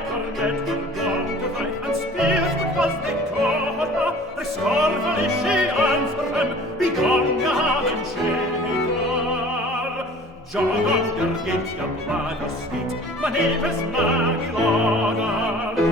permet her blonde fight and spears because they corra, they scornfully she answer them, begone ye haben shaker. Jog on your gate, your bladder sweet, my name is Maggie Lauder.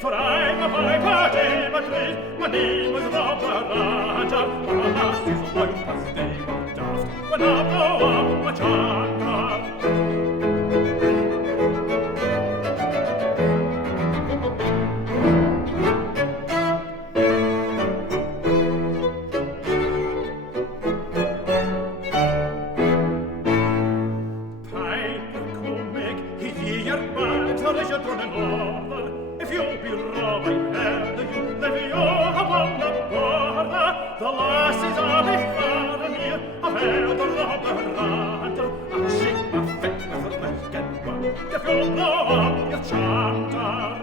For I'm a piper in Madrid, my name is Robert Raja, but alas, is one as they were daft, when I blow up my charter. Piper comic, he your bags, or is your turn in order? If you'll be raw, I heard you live your upon the border. The lasses are before near, I've heard the robber ranter. I'll shake my feet with a leg and one, if you'll blow up your chanter.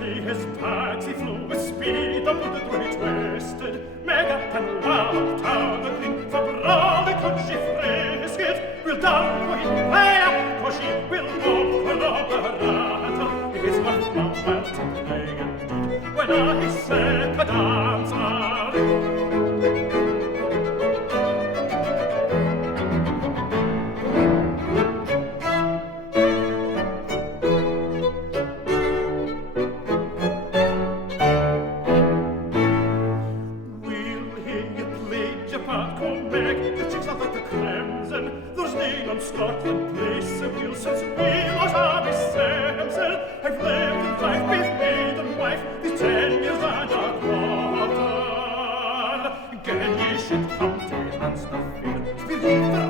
His taxi flew with speed, the bullet through he twisted, meg up and laughed out the thing, for brawly could she frisk it. We'll down for him, way up, for she will go for Robber Ratter. It's worth my while to play indeed, when I set a dancer. Scotland place a wheel since we was Abby Samson. I've lived in life with maid and wife these 10 years and a quarter. Again ye should come to hands the field, believe the